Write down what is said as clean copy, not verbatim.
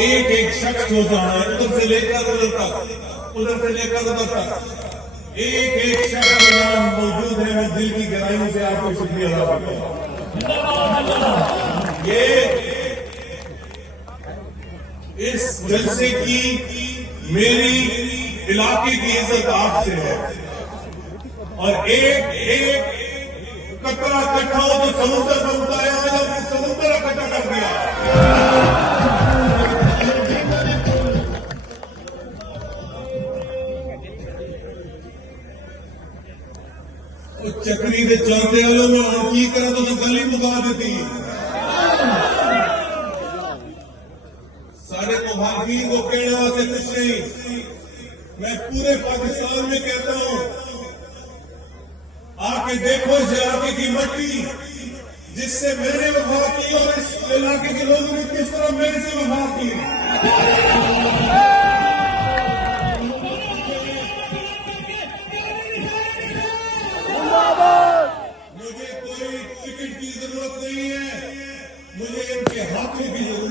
एक एक शख्स होता है, उधर से लेकर उधर तक, उधर से लेकर उधर तक एक एक शख्स नाम मौजूद है। मैं दिल की गहराइयों से आपको शुक्रिया अदा करता हूं। ये इस जलसे की मेरी इलाके की इज्जत आपसे है और एक एक कतरा इकट्ठा हो तो समुद्र बनता है। आज आपने समुद्र इकट्ठा कर दिया। चक्री के चलते वालों में और की करा तो गली मुका देती। सारे मुहाफिन को कहने वास्ते कुछ नहीं, मैं पूरे पाकिस्तान में कहता हूं, आके देखो इस इलाके की मट्टी जिससे मैंने वफा की और इस इलाके के लोगों ने किस तरह मेरे से वफा की। मुझे कोई टिकट की जरूरत नहीं है, मुझे इनके हाथों की जरूरत